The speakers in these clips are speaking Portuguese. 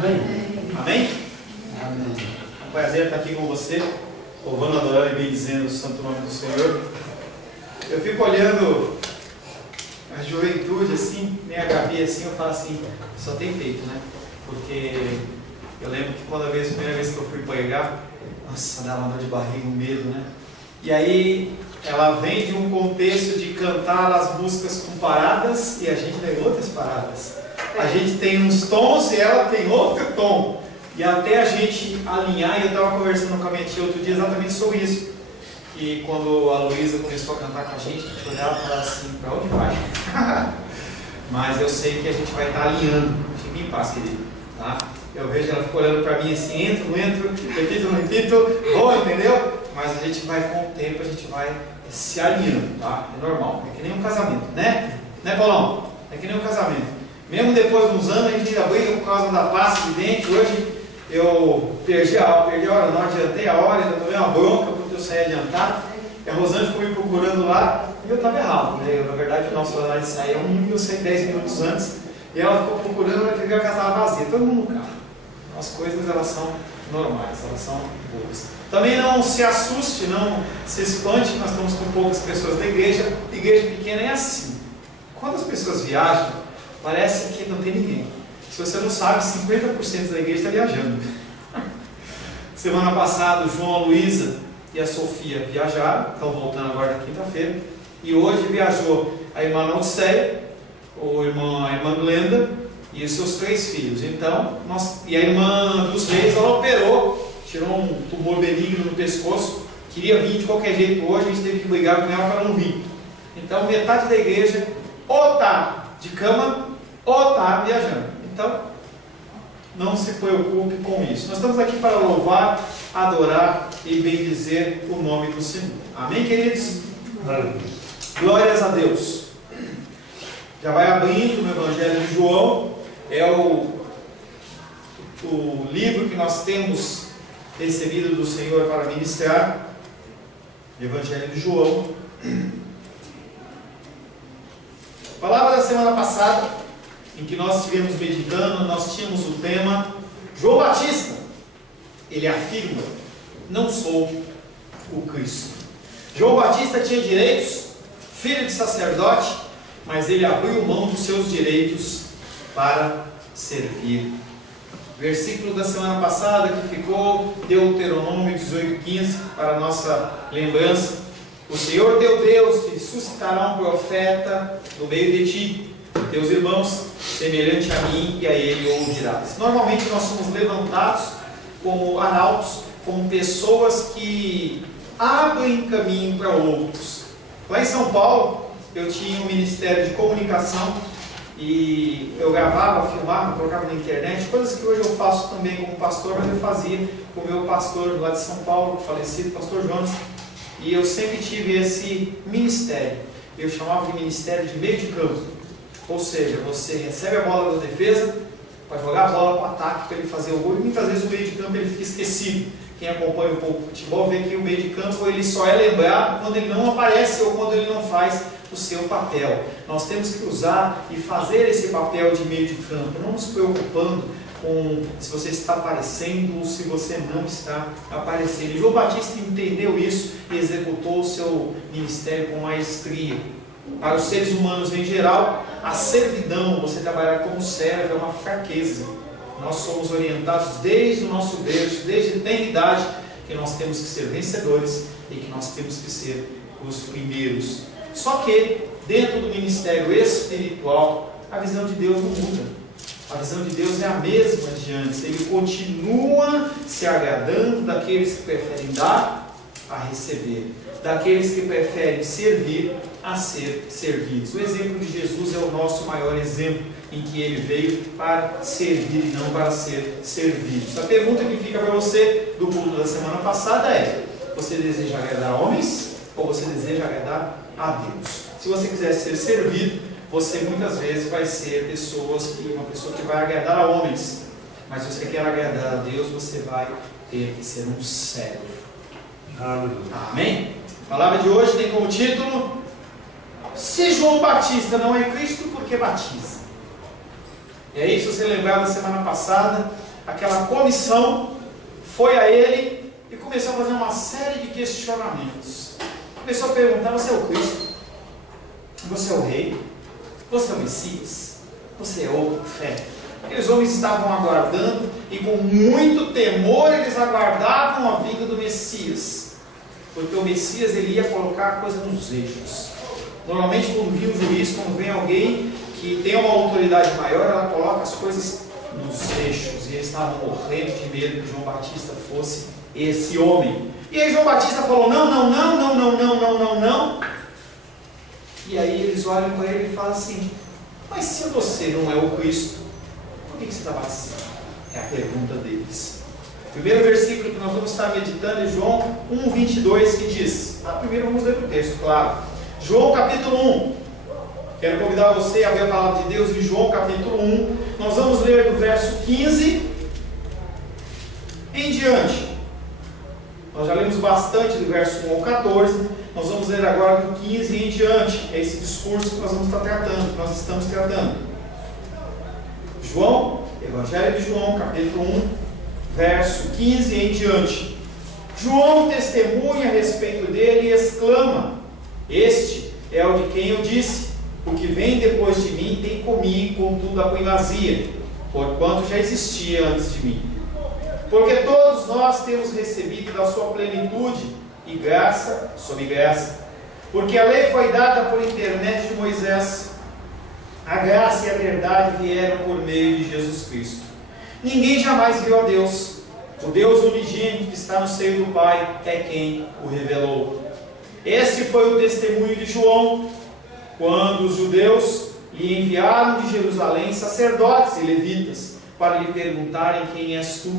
Amém? Amém. É um prazer estar aqui com você, louvando, adorando e bendizendo o santo nome do Senhor. Eu fico olhando a juventude assim, minha Gabi assim, eu falo assim, só tem peito, né? Porque eu lembro que a primeira vez que eu fui pregar, nossa, dava uma dor de barriga, um medo, né? E aí ela vem de um contexto de cantar as músicas com paradas e a gente tem outras paradas. A gente tem uns tons e ela tem outro tom. E até a gente alinhar, e eu estava conversando com a minha tia outro dia exatamente sobre isso. E quando a Luísa começou a cantar com a gente olhava e falava assim, para onde vai? Mas eu sei que a gente vai estar alinhando. Fique em paz, querido. Tá? Eu vejo ela fica olhando para mim assim, entro, não entro, repito, não repito, vou, entendeu? Mas a gente vai, com o tempo, a gente vai se alinhando, tá? É normal, é que nem um casamento, né? Né, Paulão? É que nem um casamento. Mesmo depois de uns anos, a gente ainda briga por causa da pasta de dente. Hoje eu perdi a hora, não adiantei a hora, ainda tomei uma bronca porque eu saí adiantado. E a Rosane ficou me procurando lá e eu estava errado, né? Na verdade, o nosso horário de sair é 1 e eu saí 10 minutos antes. E ela ficou procurando, ela queria que a casa estava vazia, todo mundo no carro. As coisas, elas são normais, elas são boas. Também não se assuste, não se espante, nós estamos com poucas pessoas na igreja. Igreja pequena é assim. Quando as pessoas viajam, parece que não tem ninguém. Se você não sabe, 50% da igreja está viajando. Semana passada, o João, a Luísa e a Sofia viajaram, estão voltando agora na quinta-feira. E hoje viajou a irmã Nocéia, a irmã Glenda e os seus 3 filhos. Então, e a irmã dos Reis, ela operou, tirou um tumor benigno no pescoço, queria vir de qualquer jeito hoje, a gente teve que brigar com ela para não vir. Então, metade da igreja ou está de cama ou está viajando. Então, não se preocupe com isso. Nós estamos aqui para louvar, adorar e bendizer o nome do Senhor. Amém, queridos? Amém. Glórias a Deus. Já vai abrindo no Evangelho de João. É o livro que nós temos recebido do Senhor para ministrar. Evangelho de João. Palavra da semana passada, em que nós estivemos meditando, nós tínhamos o tema João Batista. Ele afirma: não sou o Cristo. João Batista tinha direitos, filho de sacerdote, mas ele abriu mão dos seus direitos para servir. Versículo da semana passada que ficou, Deuteronômio 18:15, para a nossa lembrança. O Senhor teu Deus te suscitará um profeta no meio de ti, teus irmãos, semelhante a mim, e a ele ouvirás. Normalmente nós somos levantados como arautos, como pessoas que abrem caminho para outros. Lá em São Paulo, eu tinha um ministério de comunicação e eu gravava, filmava, colocava na internet, coisas que hoje eu faço também como pastor, mas eu fazia com o meu pastor lá de São Paulo, falecido, pastor Jonas. E eu sempre tive esse ministério, eu chamava de ministério de meio de campo. Ou seja, você recebe a bola da defesa, para jogar a bola para o ataque, para ele fazer o gol, e muitas vezes o meio de campo ele fica esquecido. Quem acompanha um pouco o futebol vê que o meio de campo ele só é lembrado quando ele não aparece ou quando ele não faz o seu papel. Nós temos que usar e fazer esse papel de meio de campo, não nos preocupando com se você está aparecendo ou se você não está aparecendo. E João Batista entendeu isso e executou o seu ministério com maestria. Para os seres humanos em geral, a servidão, você trabalhar como servo, é uma fraqueza. Nós somos orientados desde o nosso berço, desde a eternidade, que nós temos que ser vencedores e que nós temos que ser os primeiros. Só que, dentro do ministério espiritual, a visão de Deus não muda. A visão de Deus é a mesma de antes. Ele continua se agradando daqueles que preferem dar a receber, daqueles que preferem servir a ser servidos. O exemplo de Jesus é o nosso maior exemplo, em que ele veio para servir e não para ser servido. A pergunta que fica para você do culto da semana passada é: você deseja agradar homens ou você deseja agradar a Deus? Se você quiser ser servido, você muitas vezes vai ser uma pessoa que vai agradar a homens, mas se você quer agradar a Deus, você vai ter que ser um servo. Amém? A palavra de hoje tem como título: se João Batista não é Cristo, por que batiza? E aí, se você lembrar da semana passada, aquela comissão foi a ele e começou a fazer uma série de questionamentos. Começou a perguntar: você é o Cristo? Você é o Rei? Você é o Messias? Você é o profeta? Aqueles homens estavam aguardando e com muito temor eles aguardavam a vinda do Messias, porque o Messias ele ia colocar a coisa nos eixos. Normalmente quando vinha um juiz, quando vem alguém que tem uma autoridade maior, ela coloca as coisas nos eixos, e eles estavam morrendo de medo que João Batista fosse esse homem. E aí João Batista falou: não, não, não, não, não, não, não, não, não. E aí eles olham para ele e falam assim: mas se você não é o Cristo, por que você está batizando? É a pergunta deles. O primeiro versículo que nós vamos estar meditando é João 1:22, que diz, primeiro vamos ler o texto, claro. João capítulo 1. Quero convidar você a ver a palavra de Deus em João capítulo 1. Nós vamos ler do verso 15 em diante. Nós já lemos bastante do verso 1 ao 14. Nós vamos ler agora do 15 em diante. É esse discurso que nós vamos estar tratando, que nós estamos tratando. João, Evangelho de João, capítulo 1, verso 15 em diante. João testemunha a respeito dele e exclama: este é o de quem eu disse: o que vem depois de mim tem comigo, contudo, a primazia, porquanto já existia antes de mim. Porque todos nós temos recebido da sua plenitude, e graça sobre graça. Porque a lei foi dada por intermédio de Moisés, a graça e a verdade vieram por meio de Jesus Cristo. Ninguém jamais viu a Deus. O Deus unigênito que está no seio do Pai é quem o revelou. Este foi o testemunho de João, quando os judeus lhe enviaram de Jerusalém sacerdotes e levitas para lhe perguntarem: quem és tu?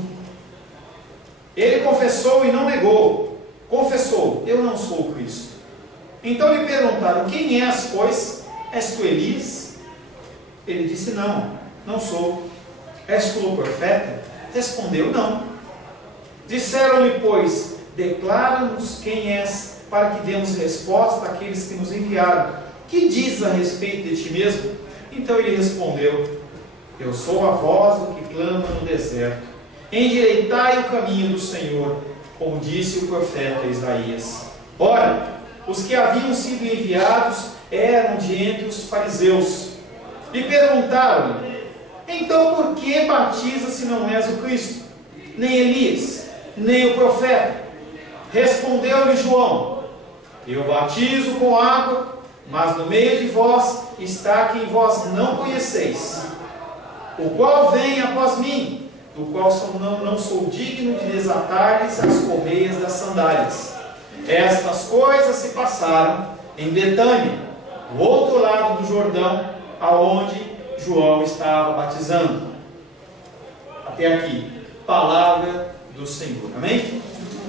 Ele confessou e não negou. Confessou: eu não sou o Cristo. Então lhe perguntaram: quem és, pois? És tu Elias? Ele disse: não, não sou. És tu o profeta? Respondeu: não. Disseram-lhe, pois: declara-nos quem és, para que demos resposta àqueles que nos enviaram. Que dizes a respeito de ti mesmo? Então ele respondeu: eu sou a voz do que clama no deserto. Endireitai o caminho do Senhor, como disse o profeta Isaías. Ora, os que haviam sido enviados eram de entre os fariseus. E perguntaram-lhe: então por que batiza se não és o Cristo? Nem Elias, nem o profeta? Respondeu-lhe João: eu batizo com água, mas no meio de vós está quem vós não conheceis, o qual vem após mim, do qual não sou digno de desatar-lhes as correias das sandálias. Estas coisas se passaram em Betânia, do outro lado do Jordão, aonde João estava batizando. Até aqui, palavra do Senhor. Amém?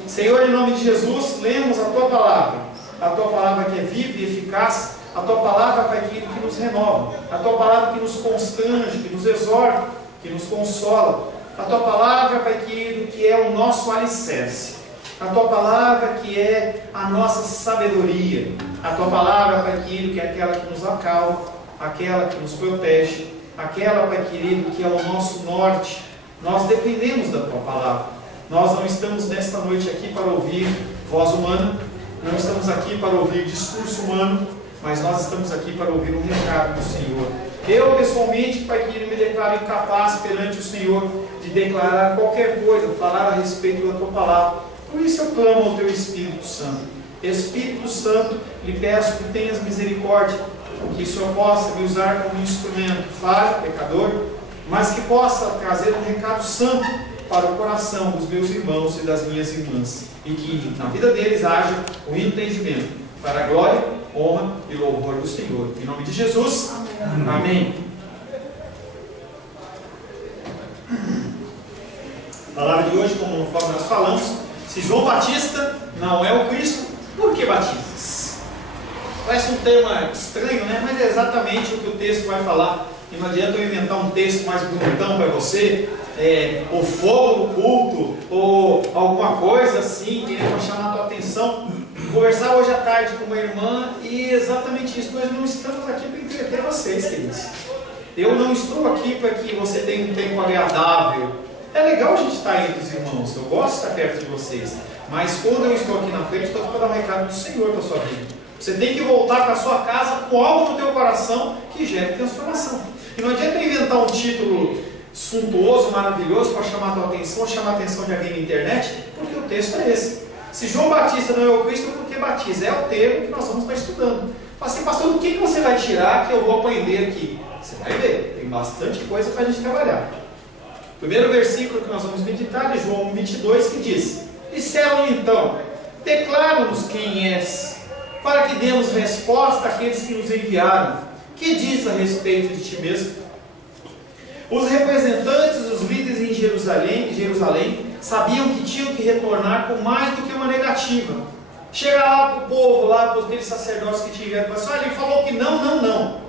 Senhor, em nome de Jesus, lemos a Tua palavra. A Tua palavra que é viva e eficaz. A Tua palavra, Pai querido, que nos renova. A Tua palavra que nos constrange, que nos exorta, que nos consola. A Tua palavra, Pai querido, que é o nosso alicerce. A Tua palavra que é a nossa sabedoria. A Tua palavra, Pai querido, que é aquela que nos acalma, aquela que nos protege, aquela, Pai querido, que é o nosso norte. Nós dependemos da Tua palavra. Nós não estamos nesta noite aqui para ouvir voz humana, não estamos aqui para ouvir discurso humano, mas nós estamos aqui para ouvir um recado do Senhor. Eu, pessoalmente, Pai querido, me declaro incapaz perante o Senhor de declarar qualquer coisa, falar a respeito da Tua palavra. Por isso eu clamo ao Teu Espírito Santo. Espírito Santo, lhe peço que tenhas misericórdia, que o Senhor possa me usar como instrumento, falho, pecador, mas que possa trazer um recado santo para o coração dos meus irmãos e das minhas irmãs, e que na vida deles haja o entendimento para a glória, honra e louvor do Senhor. Em nome de Jesus, amém. Amém. A palavra de hoje, conforme nós falamos, se João Batista não é o Cristo, por que batizas? Parece um tema estranho, né? Mas é exatamente o que o texto vai falar. E não adianta eu inventar um texto mais bonitão para você, o fogo do culto, ou alguma coisa assim, querendo chamar a tua atenção. Conversar hoje à tarde com uma irmã, e exatamente isso. Nós não estamos aqui para entreter vocês, queridos. Eu não estou aqui para que você tenha um tempo agradável. É legal a gente estar entre os irmãos, eu gosto de estar perto de vocês, mas quando eu estou aqui na frente, estou aqui para dar um recado do Senhor para a sua vida. Você tem que voltar para a sua casa com algo no teu coração que gere transformação. E não adianta inventar um título suntuoso, maravilhoso, para chamar a tua atenção, ou chamar a atenção de alguém na internet, porque o texto é esse. Se João Batista não é o Cristo, porque batiza? É o termo que nós vamos estar estudando. Fala assim, pastor, o que você vai tirar que eu vou aprender aqui? Você vai ver, tem bastante coisa para a gente trabalhar. O primeiro versículo que nós vamos meditar é João 22, que diz: disseram então, declara-nos quem és, para que demos resposta àqueles que nos enviaram. Que diz a respeito de ti mesmo? Os representantes, os líderes em Jerusalém, sabiam que tinham que retornar com mais do que uma negativa. Chega lá para o povo, lá para aqueles sacerdotes que tiveram, e fala assim, ele falou que não.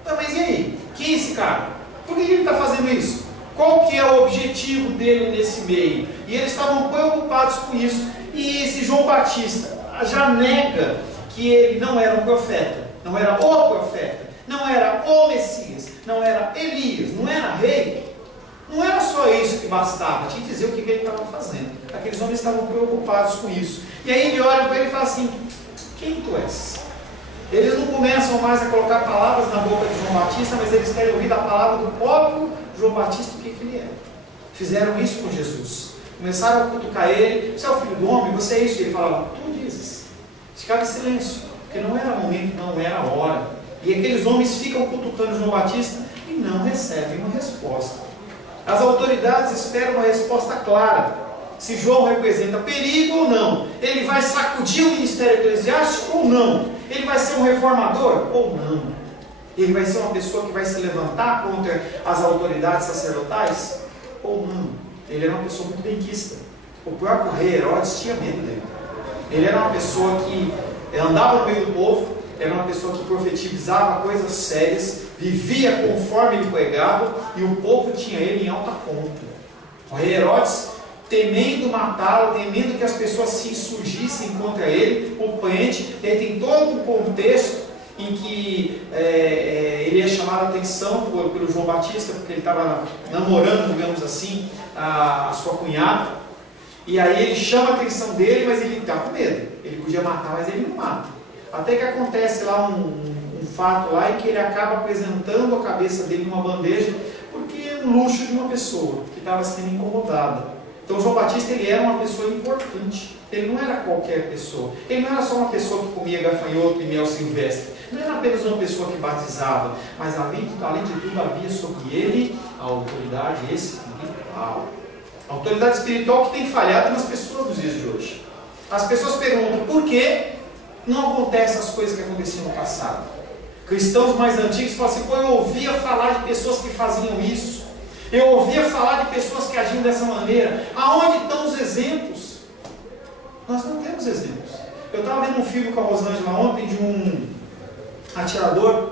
Então, mas e aí? Quem é esse cara? Por que ele está fazendo isso? Qual que é o objetivo dele nesse meio? E eles estavam preocupados com isso. E esse João Batista já nega que ele não era um profeta, não era o profeta, não era o Messias, não era Elias, não era rei. Não era só isso que bastava, tinha que dizer o que ele estava fazendo. Aqueles homens estavam preocupados com isso. E aí ele olha para ele e fala assim, quem tu és? Eles não começam mais a colocar palavras na boca de João Batista, mas eles querem ouvir da palavra do próprio João Batista o que ele é. Fizeram isso com Jesus. Começaram a cutucar ele, você é o filho do homem, você é isso. E ele falava, tu dizes. Ficava em silêncio, porque não era momento, não era hora. E aqueles homens ficam cutucando João Batista e não recebem uma resposta. As autoridades esperam uma resposta clara. Se João representa perigo ou não. Ele vai sacudir o ministério eclesiástico ou não. Ele vai ser um reformador ou não. Ele vai ser uma pessoa que vai se levantar contra as autoridades sacerdotais ou não. Ele era uma pessoa muito benquista. O próprio rei Herodes tinha medo dele. Ele era uma pessoa que andava no meio do povo, era uma pessoa que profetizava coisas sérias, vivia conforme ele pregava, e o povo tinha ele em alta conta. O rei Herodes, temendo matá-lo, temendo que as pessoas se insurgissem contra ele, o prende. Ele tem todo um contexto em que ele é chamado a atenção pelo João Batista, porque ele estava namorando, digamos assim, a sua cunhada. E aí ele chama a atenção dele, mas ele está com medo. Ele podia matar, mas ele não mata. Até que acontece lá um fato lá em que ele acaba apresentando a cabeça dele numa bandeja, porque é um luxo de uma pessoa que estava sendo incomodada. Então João Batista, ele era uma pessoa importante. Ele não era qualquer pessoa. Ele não era só uma pessoa que comia gafanhoto e mel silvestre. Não era apenas uma pessoa que batizava, mas além de tudo havia sobre ele a autoridade espiritual. A autoridade espiritual que tem falhado nas pessoas dos dias de hoje. As pessoas perguntam, por que não acontecem as coisas que aconteciam no passado? Cristãos mais antigos falam assim, eu ouvia falar de pessoas que faziam isso. Eu ouvia falar de pessoas que agiam dessa maneira. Aonde estão os exemplos? Nós não temos exemplos. Eu estava vendo um filme com a Rosângela ontem de um atirador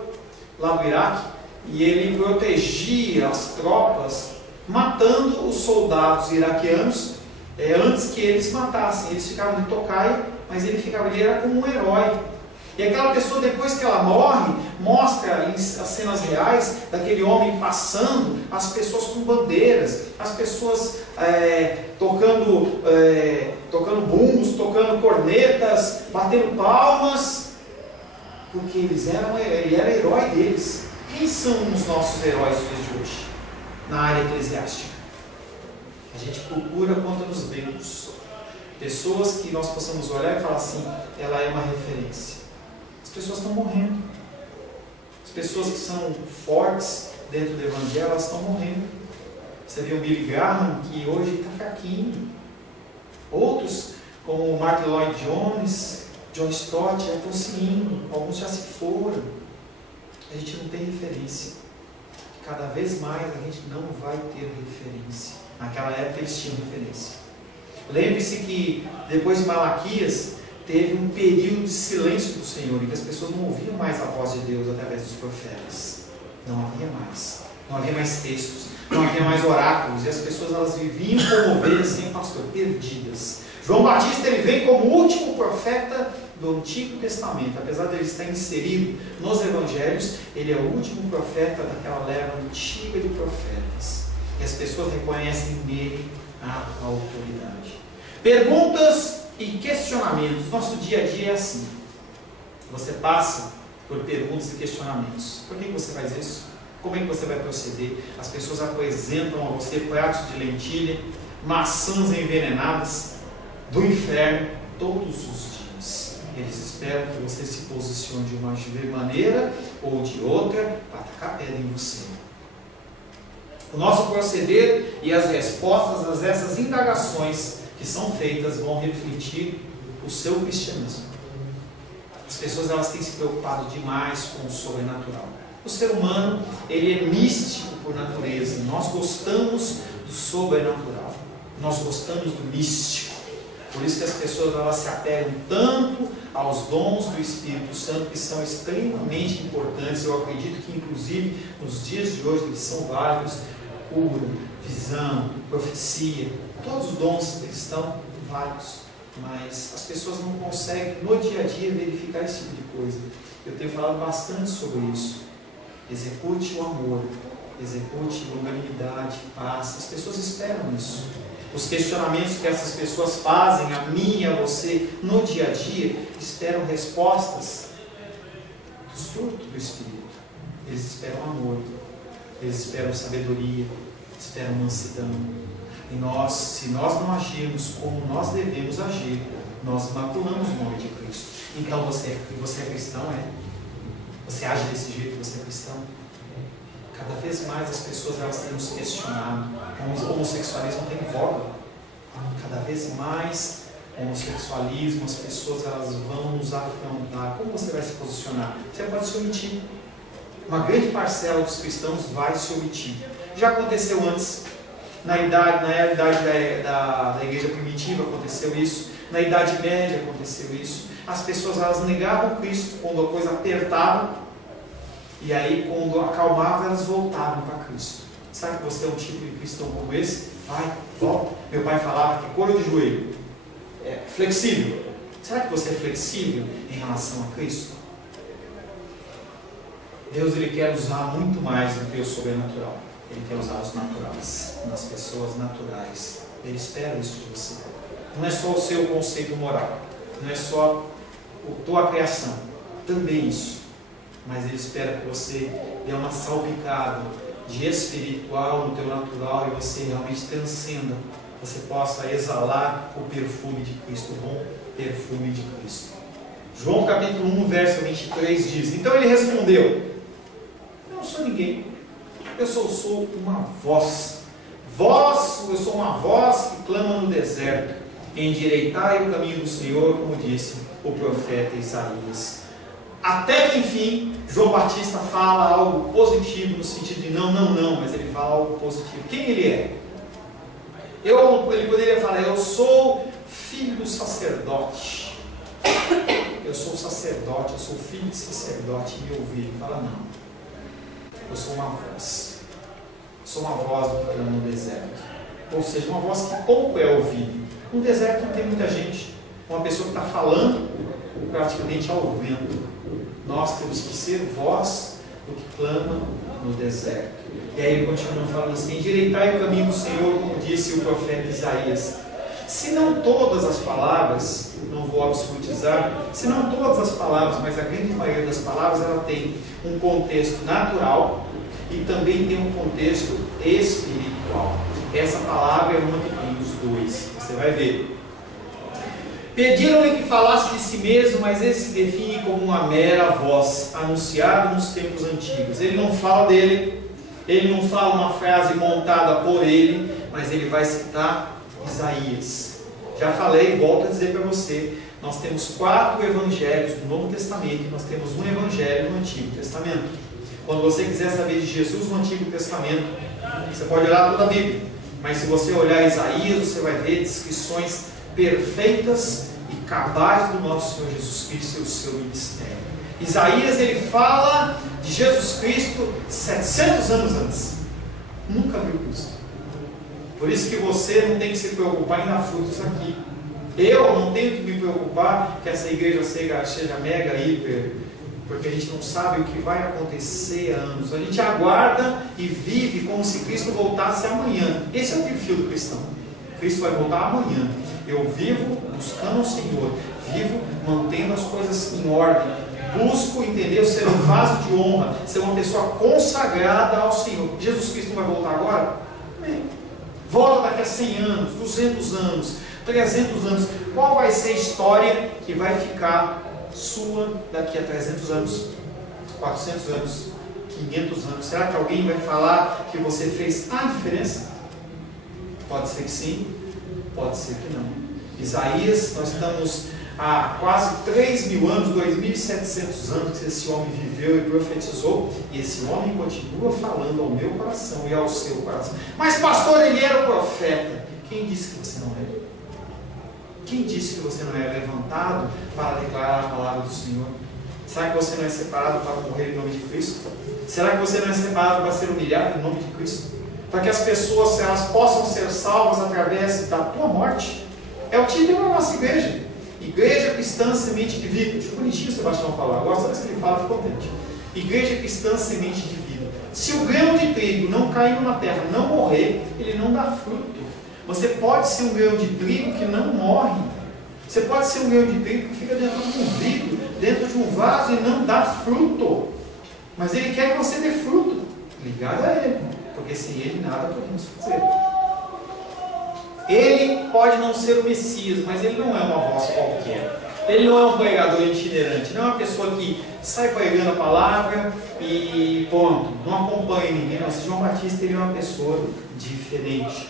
lá do Iraque, e ele protegia as tropas matando os soldados iraquianos antes que eles matassem. Eles ficavam de tocaia, mas ele era como um herói. E aquela pessoa, depois que ela morre, mostra as cenas reais daquele homem passando, as pessoas com bandeiras, as pessoas tocando bumbos, tocando cornetas, batendo palmas, porque ele era herói deles. Quem são os nossos heróis dos dias de hoje, na área eclesiástica? A gente procura contra nos dedos pessoas que nós possamos olhar e falar assim, ela é uma referência. As pessoas estão morrendo. As pessoas que são fortes dentro do Evangelho, elas estão morrendo. Você vê o Billy Graham, que hoje está fraquinho. Outros, como o Martin Lloyd Jones, John Stott, já estão se indo. Alguns já se foram. A gente não tem referência. Cada vez mais a gente não vai ter referência. Naquela época eles tinham referência. Lembre-se que depois de Malaquias, teve um período de silêncio do Senhor, em que as pessoas não ouviam mais a voz de Deus através dos profetas. Não havia mais. Não havia mais textos. Não havia mais oráculos. E as pessoas, elas viviam como ovelhas sem pastor, perdidas. João Batista, ele vem como o último profeta do Antigo Testamento. Apesar de ele estar inserido nos Evangelhos, ele é o último profeta daquela leva antiga de profetas. E as pessoas reconhecem nele a autoridade. Perguntas e questionamentos. Nosso dia a dia é assim. Você passa por perguntas e questionamentos. Por que você faz isso? Como é que você vai proceder? As pessoas apresentam a você pratos de lentilha, maçãs envenenadas do inferno todos os dias. Eles esperam que você se posicione de uma maneira ou de outra para tacar pedra em você. O nosso proceder e as respostas a essas indagações que são feitas vão refletir o seu cristianismo. As pessoas elas têm se preocupado demais com o sobrenatural. O ser humano ele é místico por natureza. Nós gostamos do sobrenatural. Nós gostamos do místico. Por isso que as pessoas elas se apegam tanto aos dons do Espírito Santo, que são extremamente importantes. Eu acredito que, inclusive, nos dias de hoje, eles são válidos. Cura, visão, profecia, todos os dons eles estão válidos. Mas as pessoas não conseguem, no dia a dia, verificar esse tipo de coisa. Eu tenho falado bastante sobre isso. Execute o amor, execute longanimidade, paz. As pessoas esperam isso. Os questionamentos que essas pessoas fazem, a mim e a você, no dia a dia, esperam respostas dos frutos do Espírito. Eles esperam amor, eles esperam sabedoria, esperam mansidão. E nós, se nós não agirmos como nós devemos agir, nós maculamos o nome de Cristo. Então você é cristão, é? Você age desse jeito, você é cristão? Cada vez mais as pessoas elas têm nos questionado. O homossexualismo tem voga. Cada vez mais o homossexualismo, as pessoas elas vão nos afrontar. Como você vai se posicionar? Você pode se omitir. Uma grande parcela dos cristãos vai se omitir. Já aconteceu antes. Na idade da igreja primitiva aconteceu isso. Na Idade Média aconteceu isso. As pessoas elas negavam Cristo quando a coisa apertava. E aí quando acalmava elas voltavam para Cristo. Sabe que você é um tipo de cristão como esse? Vai, volta. Meu pai falava que couro de joelho é flexível. Será que você é flexível em relação a Cristo? Deus ele quer usar muito mais do que o sobrenatural. Ele quer usar os naturais, nas pessoas naturais. Ele espera isso de você. Não é só o seu conceito moral, não é só a tua criação, também isso. Mas ele espera que você dê uma salpicada de espiritual no teu natural e você realmente transcenda. Você possa exalar o perfume de Cristo, o bom perfume de Cristo. João capítulo 1, verso 23 diz: então ele respondeu: eu não sou ninguém, eu sou uma voz. Eu sou uma voz que clama no deserto: endireitai o caminho do Senhor, como disse o profeta Isaías. Até que enfim, João Batista fala algo positivo, no sentido de não, mas ele fala algo positivo. Quem ele é? Ele poderia falar: eu sou filho do sacerdote. Eu sou sacerdote, eu sou filho de sacerdote. E me ouvir. Ele fala: não. Eu sou uma voz. Sou uma voz do que clama no deserto. Ou seja, uma voz que pouco é ouvida. No deserto não tem muita gente. Uma pessoa que está falando praticamente ao vento. Nós temos que ser voz do que clama no deserto. E aí ele continua falando assim: endireitai o caminho do Senhor, como disse o profeta Isaías. Se não todas as palavras, não vou absolutizar, se não todas as palavras, mas a grande maioria das palavras, ela tem um contexto natural e também tem um contexto espiritual. Essa palavra é uma que tem os dois. Você vai ver. Pediram-lhe que falasse de si mesmo, mas ele se define como uma mera voz, anunciada nos tempos antigos. Ele não fala dele, ele não fala uma frase montada por ele, mas ele vai citar Isaías. Já falei, volto a dizer para você, nós temos 4 evangelhos do Novo Testamento e nós temos um evangelho no Antigo Testamento. Quando você quiser saber de Jesus no Antigo Testamento, você pode olhar toda a Bíblia, mas se você olhar Isaías, você vai ver descrições perfeitas e cabais do nosso Senhor Jesus Cristo e o seu ministério. Isaías ele fala de Jesus Cristo 700 anos antes. Nunca viu Cristo. Por isso que você não tem que se preocupar em dar frutos aqui. Eu não tenho que me preocupar que essa igreja seja mega, hiper porque a gente não sabe o que vai acontecer há anos. A gente aguarda e vive como se Cristo voltasse amanhã. Esse é o perfil do cristão. Cristo vai voltar amanhã. Eu vivo buscando o Senhor, vivo mantendo as coisas em ordem, busco entender, ser um vaso de honra, ser uma pessoa consagrada ao Senhor. Jesus Cristo vai voltar agora? Bem, volta daqui a 100 anos, 200 anos, 300 anos. Qual vai ser a história que vai ficar sua daqui a 300 anos, 400 anos, 500 anos? Será que alguém vai falar que você fez a diferença? Pode ser que sim, pode ser que não. Isaías, nós estamos há quase 3.000 anos, 2.700 anos que esse homem viveu e profetizou, e esse homem continua falando ao meu coração e ao seu coração. Mas pastor, ele era o profeta. Quem disse que você não é? Quem disse que você não é levantado para declarar a palavra do Senhor? Será que você não é separado para morrer em nome de Cristo? Será que você não é separado para ser humilhado em nome de Cristo? Para que as pessoas elas possam ser salvas através da tua morte? É o título da nossa igreja. Igreja Cristã Semente de Vida. Acho bonitinho o Sebastião falar. Gosto disso que ele fala, fico contente. Igreja Cristã Semente de Vida. Se o grão de trigo não cair na terra, não morrer, ele não dá fruto. Você pode ser um grão de trigo que não morre. Você pode ser um grão de trigo que fica dentro de um vidro, dentro de um vaso e não dá fruto. Mas ele quer que você dê fruto. Ligado a ele. Porque sem ele nada podemos fazer. Ele pode não ser o Messias, mas ele não é uma voz qualquer. Ele não é um pregador itinerante, não é uma pessoa que sai pregando a palavra e ponto, não acompanha ninguém. Não, João Batista ele é uma pessoa diferente.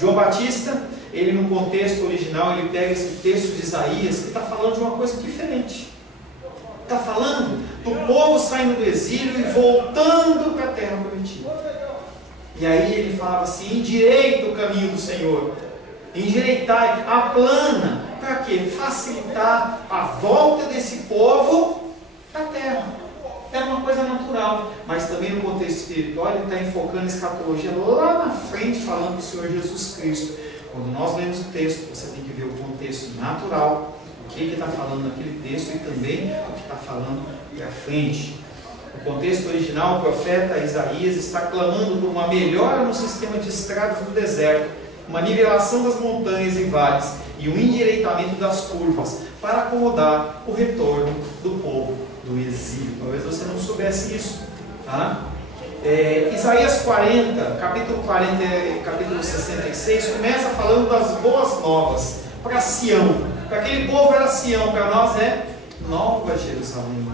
João Batista, ele no contexto original, ele pega esse texto de Isaías que está falando de uma coisa diferente. Está falando do povo saindo do exílio e voltando para a terra prometida. E aí ele falava assim: endireita o caminho do Senhor, endireitai, aplana, para quê? Facilitar a volta desse povo à terra. Era uma coisa natural, mas também no contexto espiritual ele está enfocando a escatologia lá na frente, falando do Senhor Jesus Cristo. Quando nós lemos o texto, você tem que ver o contexto natural, o que está falando naquele texto e também o que está falando para frente. No contexto original, o profeta Isaías está clamando por uma melhora no sistema de estradas do deserto, uma nivelação das montanhas e vales e um endireitamento das curvas para acomodar o retorno do povo do exílio. Talvez você não soubesse isso. Tá? Isaías 40, capítulo 40, capítulo 66, começa falando das boas novas para Sião. Para aquele povo era Sião, para nós é Nova Jerusalém.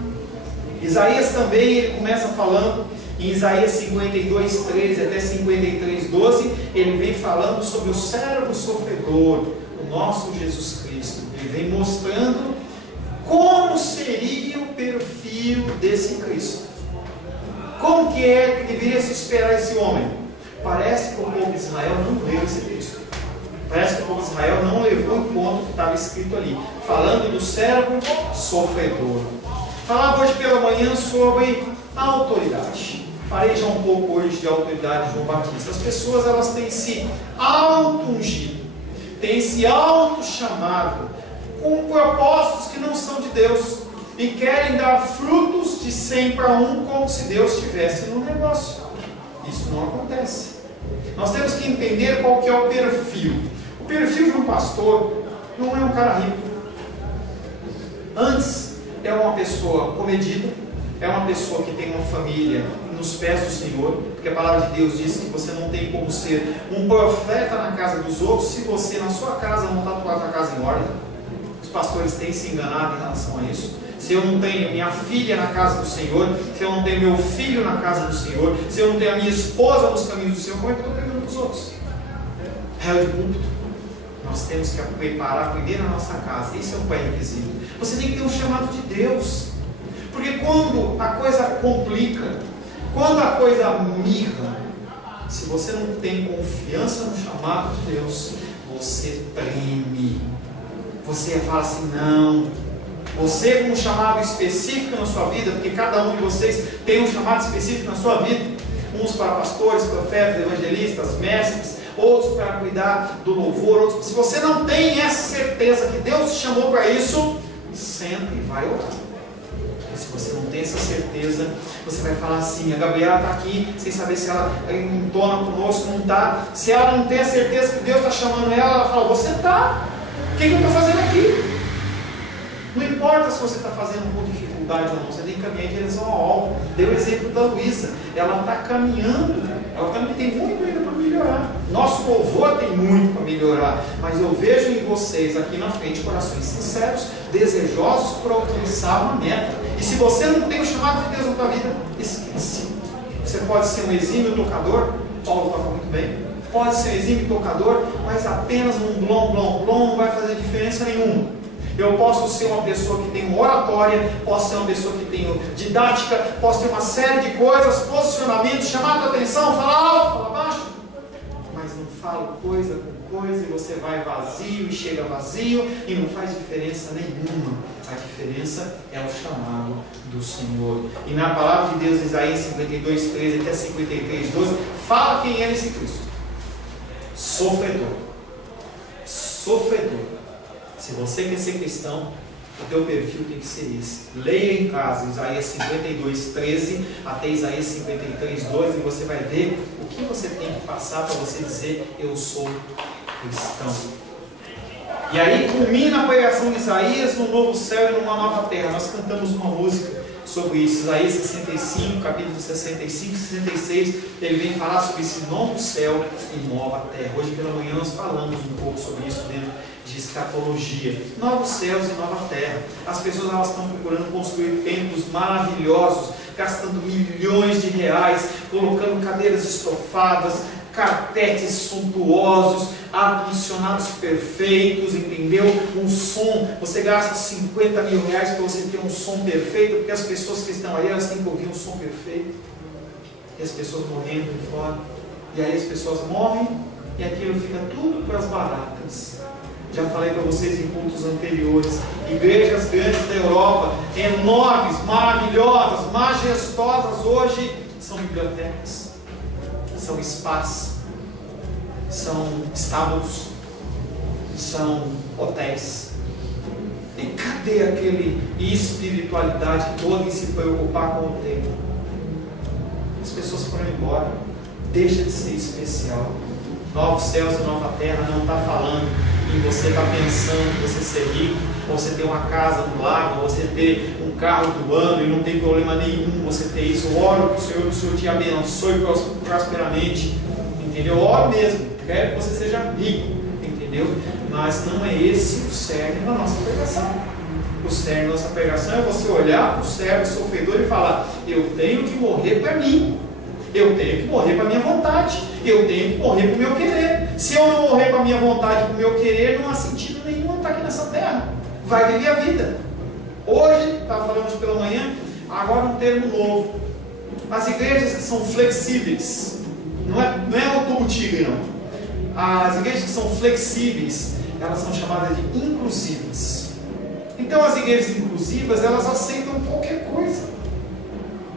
Isaías também, ele começa falando, em Isaías 52, 13 até 53, 12, ele vem falando sobre o servo sofredor, o nosso Jesus Cristo. Ele vem mostrando como seria o perfil desse Cristo. Como que é que deveria se esperar esse homem? Parece que o povo de Israel não leu esse texto. Parece que o povo de Israel não levou em conta o que estava escrito ali, falando do servo sofredor. Falava hoje pela manhã sobre a autoridade. Falei já um pouco hoje de autoridade de João Batista. As pessoas elas têm se auto-ungido, têm se auto-chamado com propósitos que não são de Deus e querem dar frutos de 100 para 1 como se Deus estivesse no negócio. Isso não acontece. Nós temos que entender qual que é o perfil. O perfil de um pastor não é um cara rico. Antes, é uma pessoa comedida, é uma pessoa que tem uma família nos pés do Senhor, porque a palavra de Deus diz que você não tem como ser um profeta na casa dos outros se você na sua casa não está com a casa em ordem. Os pastores têm se enganado em relação a isso. Se eu não tenho minha filha na casa do Senhor, se eu não tenho meu filho na casa do Senhor, se eu não tenho a minha esposa nos caminhos do Senhor, como é que eu estou pregando para os outros? Réu de púlpito. Nós temos que preparar primeiro a nossa casa. Isso é um pré-requisito. Você tem que ter um chamado de Deus. Porque quando a coisa complica, quando a coisa mirra, se você não tem confiança no chamado de Deus, você treme. Você fala assim, não. Você com um chamado específico na sua vida, porque cada um de vocês tem um chamado específico na sua vida. Uns para pastores, profetas, evangelistas, mestres, outros para cuidar do louvor, outros. Se você não tem essa certeza que Deus te chamou para isso, senta e vai orar. Se você não tem essa certeza, você vai falar assim: a Gabriela está aqui, sem saber se ela entona conosco, não está. Se ela não tem a certeza que Deus está chamando ela fala: você está. O que eu estou fazendo aqui? Não importa se você está fazendo com dificuldade ou não, você tem que caminhar em direção ao alvo. Deu o exemplo da Luísa, ela está caminhando, ela também tem muito ainda para melhorar. Nosso louvor tem muito para melhorar, mas eu vejo em vocês aqui na frente corações sinceros, desejosos por alcançar uma meta. E se você não tem o chamado de Deus na tua vida, esquece. Você pode ser um exímio tocador, Paulo toca muito bem, pode ser um exímio tocador, mas apenas um blom não vai fazer diferença nenhuma. Eu posso ser uma pessoa que tem oratória, posso ser uma pessoa que tem didática, posso ter uma série de coisas, posicionamentos, chamar a tua atenção, falar alto, falar baixo, mas não falo coisa com coisa, e você vai vazio e chega vazio e não faz diferença nenhuma. A diferença é o chamado do Senhor. E na palavra de Deus, Isaías 52, 13 até 53, 12, fala quem é esse Cristo: sofredor. Sofredor. Se você quer ser cristão, o teu perfil tem que ser esse. Leia em casa Isaías 52, 13 até Isaías 53, 12, e você vai ver o que você tem que passar para você dizer: eu sou cristão. E aí culmina a pregação de Isaías num novo céu e numa nova terra. Nós cantamos uma música sobre isso, Isaías 65, capítulo 65, 66, ele vem falar sobre esse novo céu e nova terra. Hoje pela manhã nós falamos um pouco sobre isso dentro de escatologia. Novos céus e nova terra. As pessoas elas estão procurando construir templos maravilhosos, gastando milhões de reais, colocando cadeiras estofadas, carpetes suntuosos, ar-condicionados perfeitos, entendeu? Um som, você gasta 50 mil reais para você ter um som perfeito, porque as pessoas que estão aí, elas têm que ouvir um som perfeito, e as pessoas morrendo de fora, e aí as pessoas morrem, e aquilo fica tudo para as baratas. Já falei para vocês em cultos anteriores, igrejas grandes da Europa, enormes, maravilhosas, majestosas, hoje são bibliotecas, são spas, são estábulos, são hotéis. E cadê aquele espiritualidade toda em se preocupar com o tempo? As pessoas foram embora, deixa de ser especial. Novos céus e nova terra não está falando em você estar pensando em você ser rico, ou você ter uma casa no lago, ou você ter um carro do ano e não tem problema nenhum você ter isso. Eu oro para o Senhor, que o Senhor te abençoe prosperamente, entendeu? Eu oro mesmo, quero que você seja rico, entendeu? Mas não é esse o cerne da nossa pregação. O cerne da nossa pregação é você olhar para o servo sofredor e falar: eu tenho que morrer para mim, eu tenho que morrer para a minha vontade, eu tenho que morrer para o meu querer. Se eu não morrer para a minha vontade e para o meu querer, não há sentido nenhum estar aqui nessa terra. Vai viver a vida. Hoje, estava falando hoje pela manhã, agora um termo novo. As igrejas que são flexíveis, não é o tubo tigre, não. As igrejas que são flexíveis, elas são chamadas de inclusivas. Então as igrejas inclusivas, elas aceitam qualquer coisa.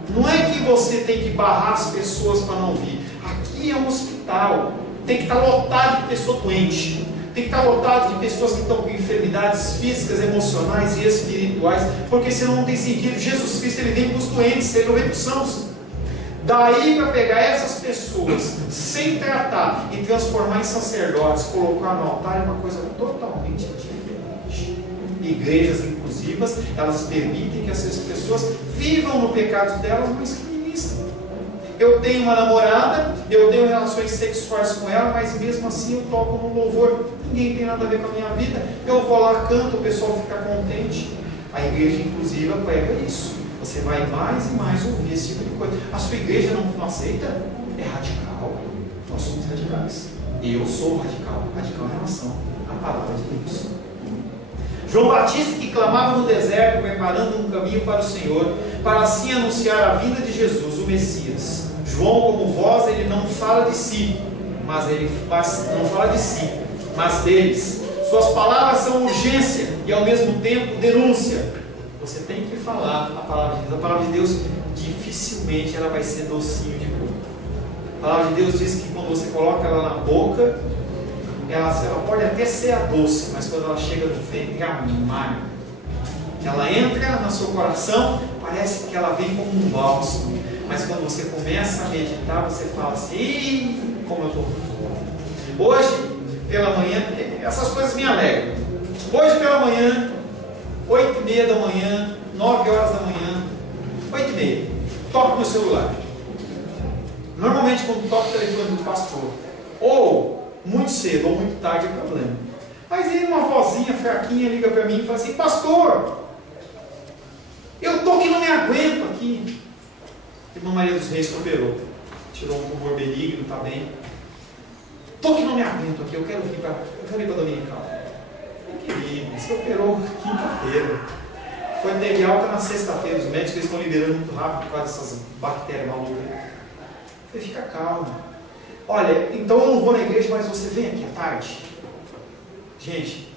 Não é que você tem que barrar as pessoas para não vir. Aqui é um hospital, tem que estar lotado de pessoa doente, tem que estar lotado de pessoas que estão com enfermidades físicas, emocionais e espirituais, porque senão não tem sentido. Jesus Cristo, ele vem para os doentes, ele não vem para os sãos. Daí para pegar essas pessoas, sem tratar e transformar em sacerdotes, colocar no altar, é uma coisa totalmente diferente. Igrejas inclusivas, elas permitem que essas pessoas vivam no pecado delas, mas que ministram. Eu tenho uma namorada, eu tenho relações sexuais com ela, mas mesmo assim eu toco no louvor, ninguém tem nada a ver com a minha vida, eu vou lá, canto, o pessoal fica contente. A igreja inclusiva prega isso. Você vai mais e mais ouvir esse tipo de coisa. A sua igreja não aceita? É radical. Nós somos radicais. Eu sou radical. Radical em relação à palavra de Deus. João Batista, que clamava no deserto, preparando um caminho para o Senhor, para assim anunciar a vinda de Jesus, o Messias. João, como voz, ele não fala de si, mas deles. Suas palavras são urgência e ao mesmo tempo denúncia. Você tem que falar a palavra de Deus. A palavra de Deus dificilmente ela vai ser docinho de boca. A palavra de Deus diz que quando você coloca ela na boca, ela pode até ser a doce, mas quando ela chega no ventre, é amarga. Ela entra no seu coração, parece que ela vem como um bálsamo, mas quando você começa a meditar, você fala assim: ih, como eu estou com fome. Hoje, pela manhã, essas coisas me alegram. Hoje pela manhã, 8h30 da manhã, 9 horas da manhã, 8h30, toco no celular. Normalmente quando toco o telefone do pastor, ou muito cedo ou muito tarde, é problema. Mas aí uma vozinha fraquinha liga para mim e fala assim: pastor, eu estou que não me aguento aqui. Irmã Maria dos Reis operou, tirou um tumor benigno, está bem. Estou que não me aguento aqui, eu quero ir para Dominical. Querido, você operou quinta-feira. Foi teve alta na sexta-feira. Os médicos estão liberando muito rápido por causa dessas bactérias malucas. Eu falei: fica calmo. Olha, então eu não vou na igreja, mas você vem aqui à tarde. Gente,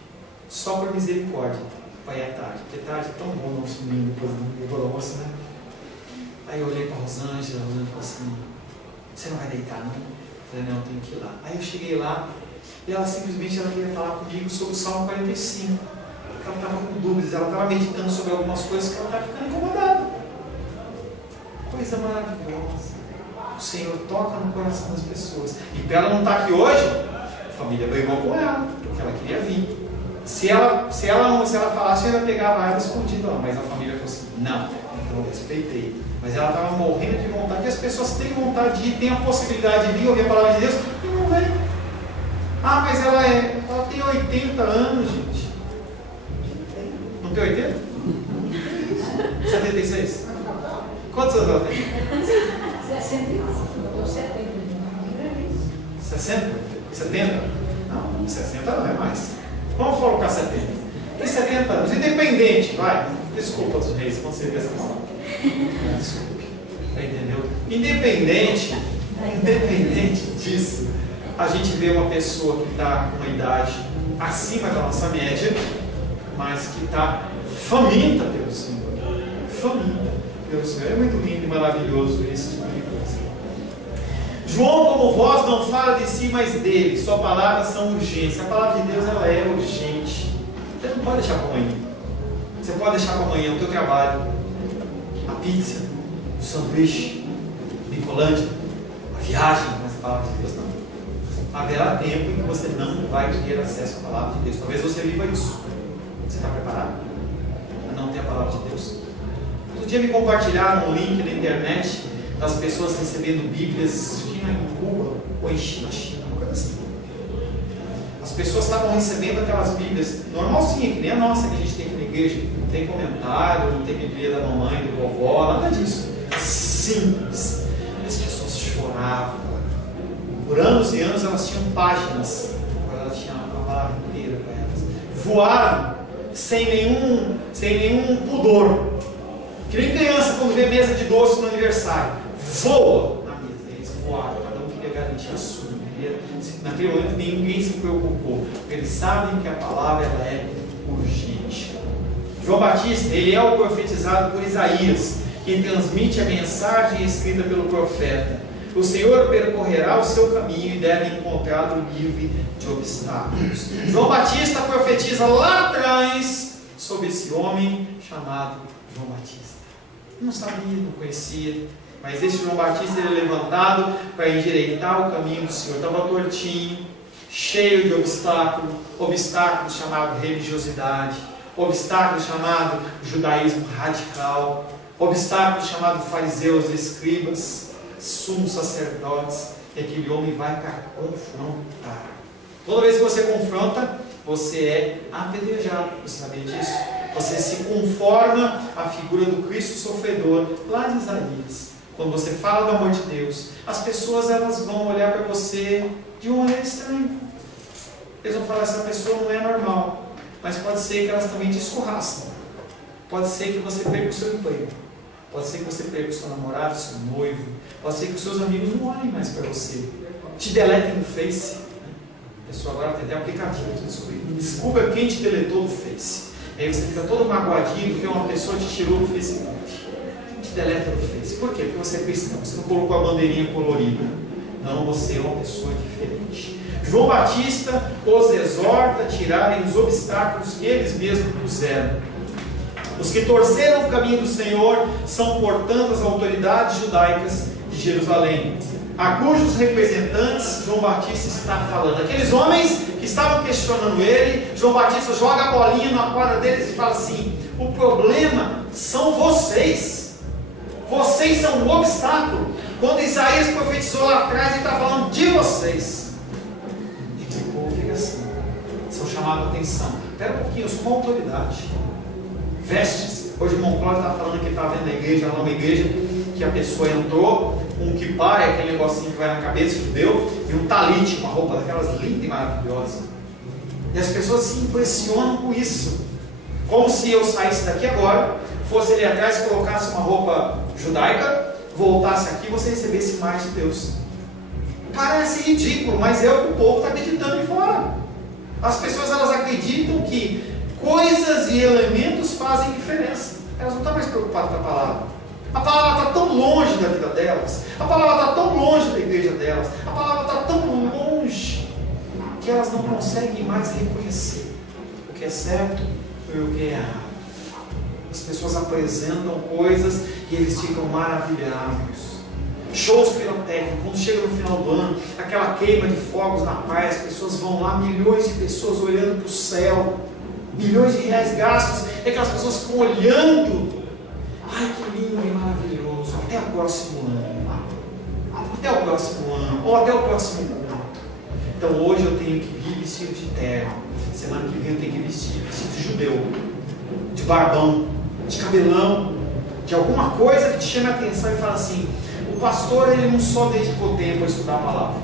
só por misericórdia, vai à tarde. Porque tarde é tão bom nosso domingo depois do almoço, né? Aí eu olhei para a Rosângela, a Rosângela falou assim: você não vai deitar, não? Eu falei: não, eu tenho que ir lá. Aí eu cheguei lá e ela simplesmente queria falar comigo sobre o Salmo 45. Porque ela estava com dúvidas, ela estava meditando sobre algumas coisas que ela estava ficando incomodada. Coisa maravilhosa. O Senhor toca no coração das pessoas. E para ela não estar aqui hoje, a família brigou com ela, porque ela queria vir. Se ela falasse, eu ia pegar a ela escondida lá. Mas a família falou assim: não, então eu respeitei. Mas ela estava morrendo de vontade, e as pessoas têm vontade de ir, têm a possibilidade de vir ouvir a palavra de Deus, e não vem. Ah, mas ela tem 80 anos, gente. Não tem 80? 76? Quantos anos ela tem? 60? 70? Não, 60 não é mais. Vamos colocar 70. Tem 70 anos, independente, vai. Desculpa os reis, quando você vê essa palavra. Desculpe. Entendeu? Independente disso, a gente vê uma pessoa que está com uma idade acima da nossa média, mas que está faminta pelo Senhor. Faminta pelo Senhor. É muito lindo e maravilhoso esse tipo de coisa. João, como vós, não fala de si, mas dele. Suas palavras são urgentes. A palavra de Deus, ela é urgente. Você não pode deixar para amanhã. Você pode deixar para amanhã o teu trabalho, a pizza, o sanduíche, o Nicolândia, a viagem, mas a palavra de Deus não. Haverá tempo em que você não vai ter acesso à palavra de Deus. Talvez você viva isso. Você está preparado para não ter a palavra de Deus? Outro dia me compartilharam um link na internet das pessoas recebendo Bíblias em Cuba ou em China, uma coisa assim. As pessoas estavam recebendo aquelas Bíblias normalzinha, que nem a nossa que a gente tem aqui na igreja. Não tem comentário, não tem Bíblia da mamãe, do vovó, nada disso. Simples. As pessoas choravam. Por anos e anos elas tinham páginas. Agora elas tinham a palavra inteira para elas. Voaram sem nenhum pudor. Que nem criança quando vê mesa de doce no aniversário. Voa na mesa. Eles voaram. Cada um queria garantir a sua. Naquele momento ninguém se preocupou. Eles sabem que a palavra ela é urgente. João Batista, ele é o profetizado por Isaías, quem transmite a mensagem escrita pelo profeta. O Senhor percorrerá o seu caminho e deve encontrá-lo livre de obstáculos. João Batista profetiza lá atrás sobre esse homem chamado João Batista. Não sabia, não conhecia, mas esse João Batista ele é levantado para endireitar o caminho do Senhor. Estava tortinho, cheio de obstáculos chamados religiosidade, obstáculo chamado judaísmo radical, obstáculo chamado fariseus e escribas, sumos sacerdotes, e aquele homem vai para confrontar. Toda vez que você confronta, você é apedrejado. Você sabia disso? Você se conforma à figura do Cristo sofredor, lá de Isaías. Quando você fala do amor de Deus, as pessoas elas vão olhar para você de uma maneira estranha. Eles vão falar: essa pessoa não é normal. Mas pode ser que elas também te escorraçam. Pode ser que você perca o seu emprego. Pode ser que você perca o seu namorado, o seu noivo. Pode ser que os seus amigos não olhem mais para você. Te deletem no Face. A pessoa agora tem até aplicativo. Desculpa quem te deletou do Face. Aí você fica todo magoadinho porque uma pessoa te tirou do Facebook. Te deleta do Face. Por quê? Porque você é cristão. Você não colocou a bandeirinha colorida. Não, você é uma pessoa diferente. João Batista os exorta a tirarem os obstáculos que eles mesmos puseram. Os que torceram o caminho do Senhor são, portanto, as autoridades judaicas de Jerusalém, a cujos representantes João Batista está falando. Aqueles homens que estavam questionando ele, João Batista joga a bolinha na quadra deles e fala assim: o problema são vocês. Vocês são o obstáculo. Quando Isaías profetizou lá atrás, ele está falando de vocês. E o povo fica assim, são chamados a atenção. Espera um pouquinho, eu sou uma autoridade. Vestes. Hoje o irmão Cláudio está falando que ele está vendo na igreja, lá numa igreja, que a pessoa entrou com um kippah, aquele negocinho que vai na cabeça, judeu, e um talit, uma roupa daquelas lindas e maravilhosas. E as pessoas se impressionam com isso. Como se eu saísse daqui agora, fosse ali atrás e colocasse uma roupa judaica, voltasse aqui e você recebesse mais de Deus. Parece ridículo, mas é o que o povo está acreditando de fora. As pessoas, elas acreditam que coisas e elementos fazem diferença. Elas não estão mais preocupadas com a palavra. A palavra está tão longe da vida delas, a palavra está tão longe da igreja delas, a palavra está tão longe que elas não conseguem mais reconhecer o que é certo e o que é errado. As pessoas apresentam coisas e eles ficam maravilhados. Shows pirotécnicos, quando chega no final do ano, aquela queima de fogos na praia, as pessoas vão lá, milhões de pessoas olhando para o céu, milhões de reais gastos, e aquelas pessoas ficam olhando. Ai, que lindo e maravilhoso. Até o próximo ano. Até o próximo ano. Ou até o próximo ano. Então hoje eu tenho que vir vestido de terno. Semana que vem eu tenho que vestir vestido de judeu. De barbão. De cabelão. De alguma coisa que te chame a atenção e fala assim: o pastor, ele não só dedicou tempo a estudar a palavra.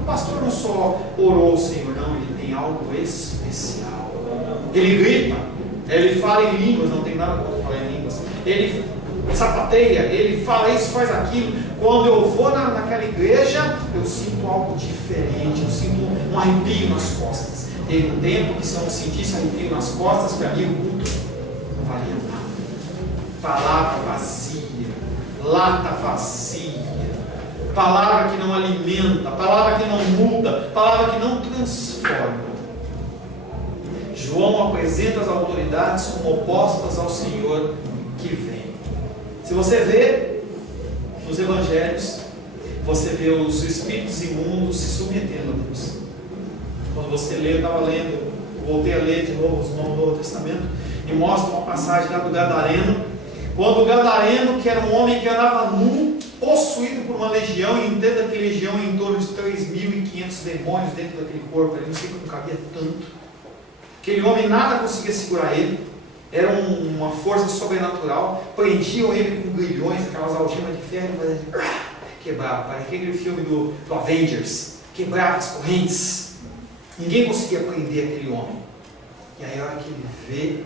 O pastor não só orou ao Senhor, não. Ele tem algo especial. Ele grita. Ele fala em línguas. Não tem nada para falar em línguas. Ele sapateia, ele fala isso, faz aquilo. Quando eu vou naquela igreja, eu sinto algo diferente, eu sinto um arrepio nas costas. Teve um tempo que se eu não sentisse arrepio nas costas, para mim o culto não valia nada. Palavra vazia, lata vazia, palavra que não alimenta, palavra que não muda, palavra que não transforma. João apresenta as autoridades como opostas ao Senhor que vem. Se você vê nos evangelhos, você vê os espíritos imundos se submetendo a Deus. Quando você lê, eu estava lendo, voltei a ler de novo os Novo Testamento, e mostra uma passagem lá do Gadareno, quando o Gadareno, que era um homem que andava nu, possuído por uma legião, e dentro daquela legião em torno de 3.500 demônios dentro daquele corpo, ele não sei como cabia tanto. Aquele homem, nada conseguia segurar ele. Era uma força sobrenatural. Prendiam ele com grilhões, aquelas algemas de ferro, quebrava. Para aquele filme do Avengers, quebrava as correntes. Ninguém conseguia prender aquele homem. E aí, a hora que ele vê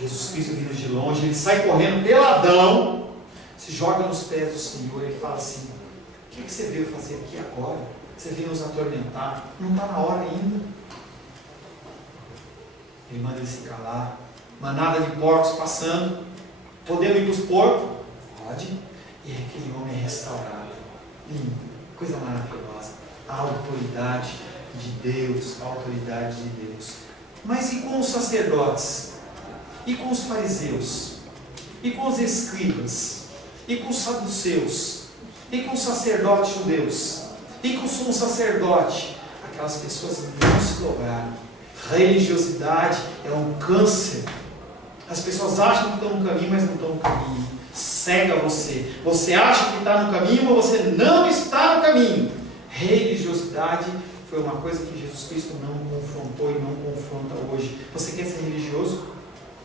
Jesus Cristo vindo de longe, ele sai correndo peladão, se joga nos pés do Senhor e fala assim: o que você veio fazer aqui agora? Você veio nos atormentar? Não está na hora ainda. Ele manda ele se calar. Manada de porcos passando. Podemos ir para os porcos? Pode. E aquele homem é restaurado. Lindo. Coisa maravilhosa. A autoridade de Deus. A autoridade de Deus. Mas e com os sacerdotes? E com os fariseus? E com os escribas? E com os saduceus? E com os sacerdotes judeus? E com o sumo sacerdote? Aquelas pessoas não se dobraram. Religiosidade é um câncer. As pessoas acham que estão no caminho, mas não estão no caminho. Cega você. Você acha que está no caminho, mas você não está no caminho. Religiosidade foi uma coisa que Jesus Cristo não confrontou e não confronta hoje. Você quer ser religioso?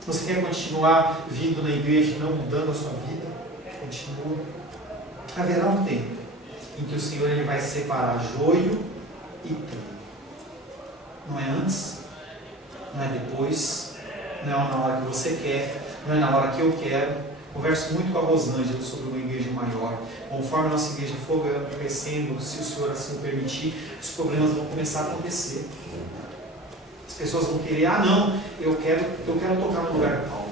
Você quer continuar vindo na igreja e não mudando a sua vida? Continua. Haverá um tempo em que o Senhor ele vai separar joio e trigo. Não é antes, não é depois, não é na hora que você quer, não é na hora que eu quero. Converso muito com a Rosângela sobre uma igreja maior. Conforme a nossa igreja for crescendo, se o Senhor assim permitir, os problemas vão começar a acontecer. As pessoas vão querer: ah não, eu quero tocar no lugar de Paulo.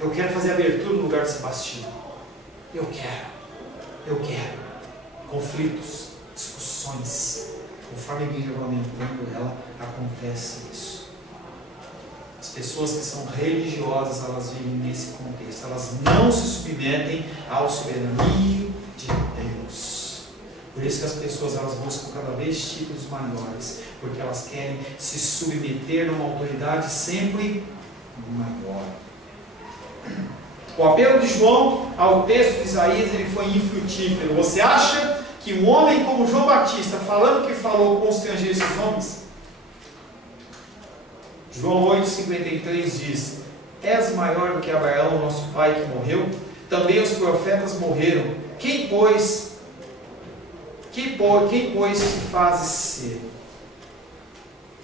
Eu quero fazer abertura no lugar de Sebastião. Eu quero. Conflitos, discussões. Conforme a igreja vai aumentando, ela acontece isso. As pessoas que são religiosas, elas vivem nesse contexto. Elas não se submetem ao soberania de Deus. Por isso que as pessoas elas buscam cada vez títulos maiores, porque elas querem se submeter a uma autoridade sempre maior. O apelo de João ao texto de Isaías ele foi infrutífero. Você acha que um homem como João Batista, falando que falou, constrangeu esses homens? João 8,53 diz: És maior do que Abraão, nosso pai, que morreu? Também os profetas morreram. Quem, pois, te fazes ser?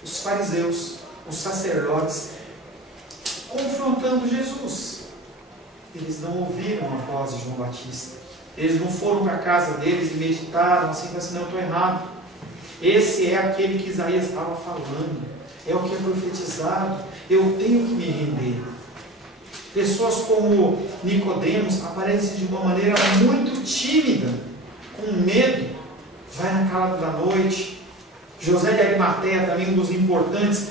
Os fariseus, os sacerdotes, confrontando Jesus. Eles não ouviram a voz de João Batista. Eles não foram para a casa deles e meditaram assim, não, estou errado. Esse é aquele que Isaías estava falando. É o que é profetizado. Eu tenho que me render. Pessoas como Nicodemos aparecem de uma maneira muito tímida, com medo. Vai na calada da noite. José de Arimateia, também um dos importantes,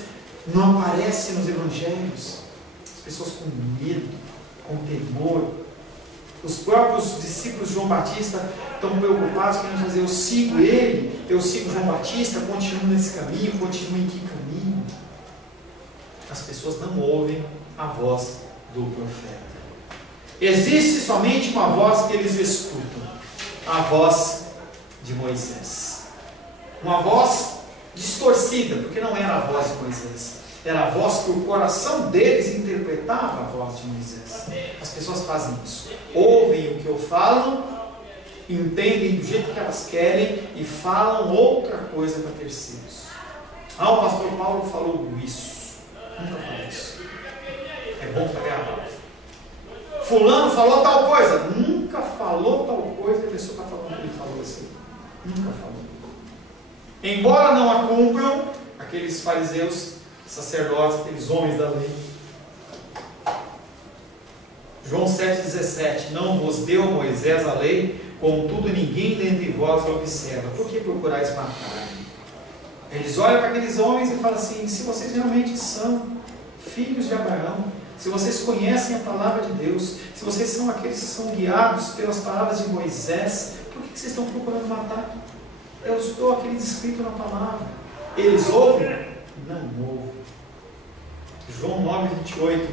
não aparece nos evangelhos. As pessoas com medo, com temor. Os próprios discípulos de João Batista estão preocupados, querendo fazer, eu sigo ele, eu sigo João Batista, continuo nesse caminho, continuo em que caminho? As pessoas não ouvem a voz do profeta. Existe somente uma voz que eles escutam, a voz de Moisés. Uma voz distorcida, porque não era a voz de Moisés, era a voz que o coração deles interpretava a voz de Moisés. As pessoas fazem isso, ouvem o que eu falo, entendem do jeito que elas querem e falam outra coisa para terceiros. O pastor Paulo falou isso. Nunca falou isso. É bom estar gravado. Fulano falou tal coisa. Nunca falou tal coisa e a pessoa está falando que ele falou assim. Nunca falou. Embora não a cumpram, aqueles fariseus, sacerdotes, aqueles homens da lei. João 7,17: Não vos deu Moisés a lei, contudo ninguém dentre vós a observa. Por que procurais matar-me? Eles olham para aqueles homens e falam assim: se vocês realmente são filhos de Abraão, se vocês conhecem a palavra de Deus, se vocês são aqueles que são guiados pelas palavras de Moisés, por que vocês estão procurando matar? Eu estou aquele descrito na palavra. Eles ouvem? Não ouvem. João 9,28: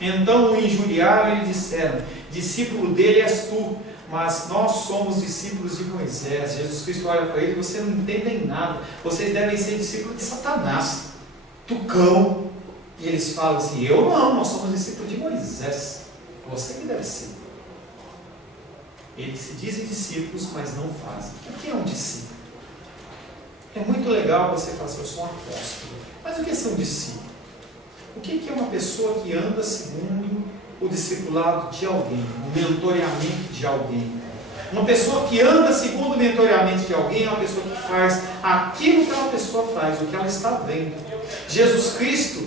Então o injuriaram e lhe disseram: discípulo dele és tu, mas nós somos discípulos de Moisés. Jesus Cristo olha para ele: você não entendem nada, vocês devem ser discípulos de Satanás, Tucão. E eles falam assim: eu não, nós somos discípulos de Moisés, você que deve ser. Eles se dizem discípulos, mas não fazem. O que é um discípulo? É muito legal você falar assim: eu sou um apóstolo, mas o que é ser um discípulo? O que é uma pessoa que anda segundo o discipulado de alguém, o mentoreamento de alguém? Uma pessoa que anda segundo o mentoreamento de alguém é uma pessoa que faz aquilo que aquela pessoa faz, o que ela está vendo. Jesus Cristo,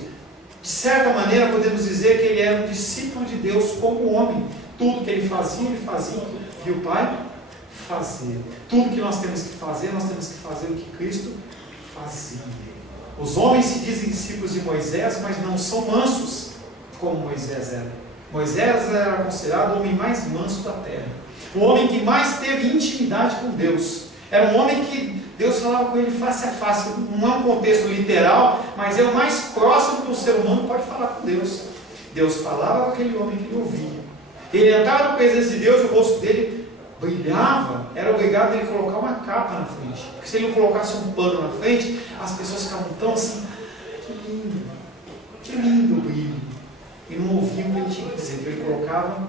de certa maneira, podemos dizer que ele era um discípulo de Deus como homem. Tudo que ele fazia viu o Pai fazer. Tudo que nós temos que fazer o que Cristo fazia. Os homens se dizem discípulos de Moisés, mas não são mansos como Moisés era. Moisés era considerado o homem mais manso da terra, o homem que mais teve intimidade com Deus. Era um homem que Deus falava com ele face a face. Não é um contexto literal, mas é o mais próximo que um ser humano pode falar com Deus. Deus falava com aquele homem que ele ouvia. Ele entrava na presença de Deus e o rosto dele brilhava. Era obrigado a ele colocar uma capa na frente, porque se ele não colocasse um pano na frente, as pessoas ficavam tão assim: que lindo o brilho, e não ouviam o que ele tinha que dizer. Então ele colocava,